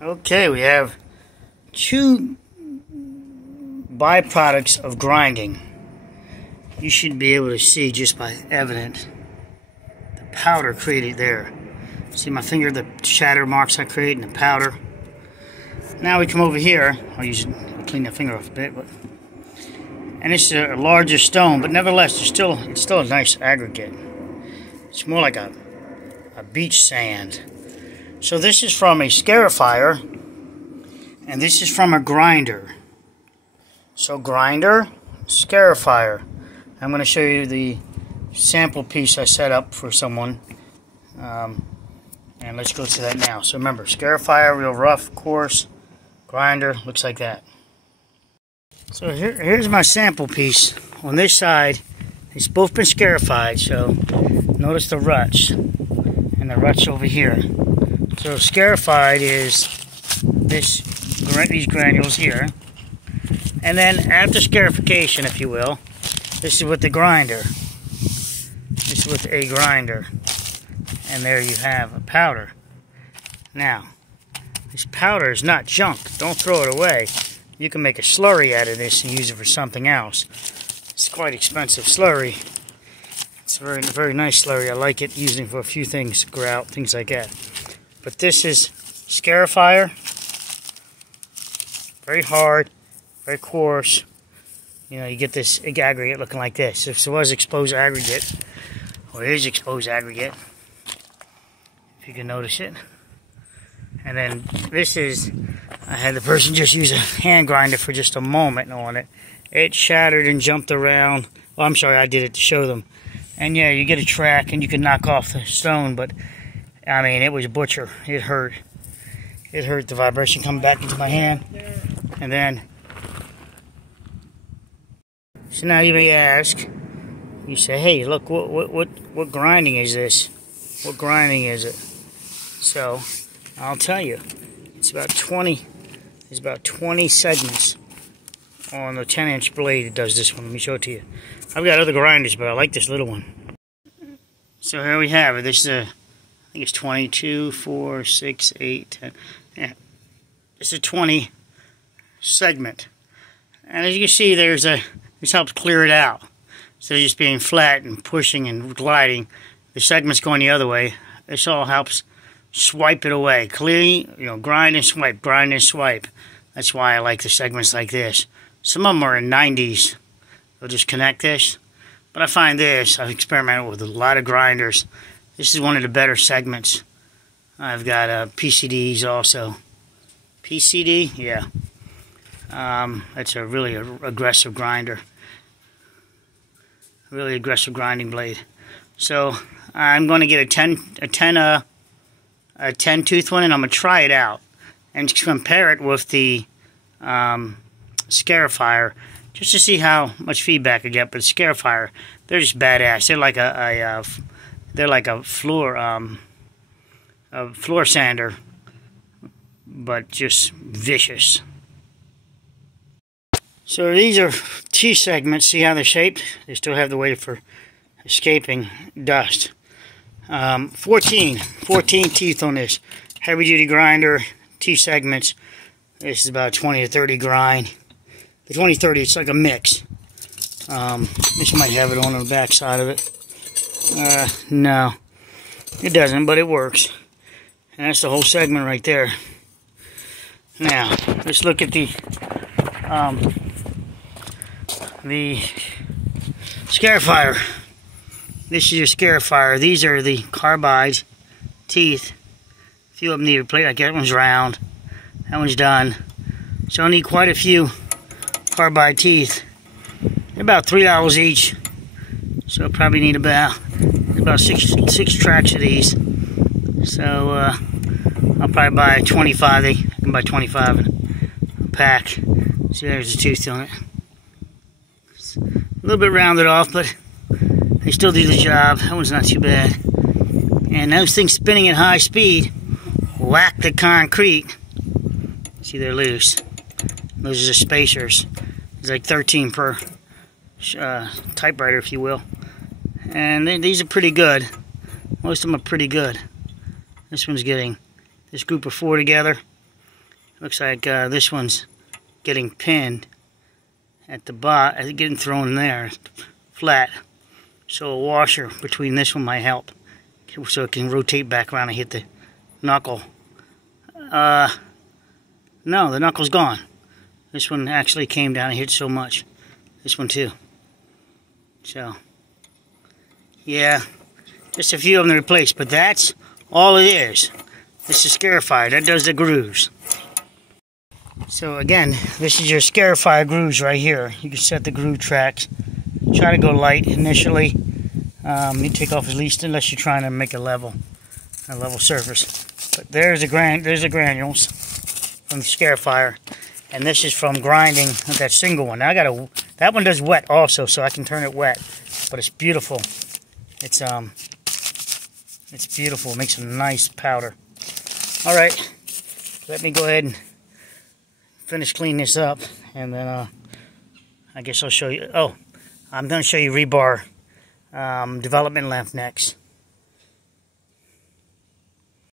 Okay, we have two byproducts of grinding. You should be able to see just by evidence the powder created there. See my finger, the shatter marks I create in the powder. Now we come over here. I'll clean the finger off a bit, and it's a larger stone, but nevertheless, it's still a nice aggregate. It's more like a beach sand. So this is from a scarifier, and this is from a grinder. So grinder, scarifier. I'm going to show you the sample piece I set up for someone, and let's go to that now. So remember, scarifier, real rough, coarse, grinder, looks like that. So here's my sample piece. On this side, it's both been scarified, so notice the ruts, and the ruts over here. So scarified is these granules here, and then after scarification, if you will, this is with the grinder. This is with a grinder, and there you have a powder. Now, this powder is not junk. Don't throw it away. You can make a slurry out of this and use it for something else. It's quite expensive slurry. It's a very, very nice slurry. I like it, using for a few things, grout, things like that. But this is scarifier. Very hard, very coarse. You know, you get this aggregate looking like this. If it was exposed aggregate, or is exposed aggregate, if you can notice it. And then this is, I had the person just use a hand grinder for just a moment on it. It shattered and jumped around. Well, I'm sorry, I did it to show them. And yeah, you get a track and you can knock off the stone, but I mean, it was a butcher. It hurt. It hurt, the vibration coming back into my hand. And then, so now you may ask, you say, hey, look, what grinding is this? What grinding is it? So, I'll tell you, it's about 20 segments on the 10-inch blade. It does this one. Let me show it to you. I've got other grinders, but I like this little one. So here we have it. This is I think it's 22, 4, 6, 8, 10. Yeah. It's a 20 segment. And as you can see, this helps clear it out. Instead of just being flat and pushing and gliding, the segment's going the other way. This all helps swipe it away. Clearly, grind and swipe, grind and swipe. That's why I like the segments like this. Some of them are in 90s. They'll just connect this. But I find this, I've experimented with a lot of grinders. This is one of the better segments. I've got PCDs also. PCD? Yeah. That's a really aggressive grinder. Really aggressive grinding blade. So I'm going to get a 10 tooth one, and I'm going to try it out and compare it with the Scarifier just to see how much feedback I get. But Scarifier, they're just badass. They're like a floor sander, but just vicious. So these are T segments. See how they're shaped? They still have the way for escaping dust. 14 teeth on this heavy duty grinder, T segments. This is about 20 to 30 grind. The 20-30, it's like a mix. This might have it on the back side of it. No, it doesn't, but it works. And that's the whole segment right there. Now, let's look at the Scarifier. This is your Scarifier. These are the carbide teeth. A few of them need replaced. Like that one's round. That one's done. So I need quite a few carbide teeth. They're about $3 each. So I probably need about six tracks of these. So I'll probably buy 25. I can buy 25 in a pack. See, there's a tooth on it. It's a little bit rounded off, but they still do the job. That one's not too bad. And those things spinning at high speed whack the concrete. See, they're loose. Those are the spacers. It's like 13 per typewriter, if you will. And these are pretty good. Most of them are pretty good. This one's getting this group of 4 together. Looks like this one's getting pinned at the bottom, getting thrown in there flat. So a washer between this one might help, so it can rotate back around and hit the knuckle. No, the knuckle's gone. This one actually came down and hit so much. This one too. So, yeah, just a few of them to replace, but that's all it is. This is Scarifier. That does the grooves. So again, this is your Scarifier grooves right here. You can set the groove tracks. Try to go light initially. You take off at least, unless you're trying to make a level surface. But there's the granules from the Scarifier, and this is from grinding that single one. Now that one does wet also, so I can turn it wet. But it's beautiful. It's beautiful. It makes a nice powder. All right, let me go ahead and finish cleaning this up, and then I guess I'll show you. Oh, I'm going to show you rebar development length next.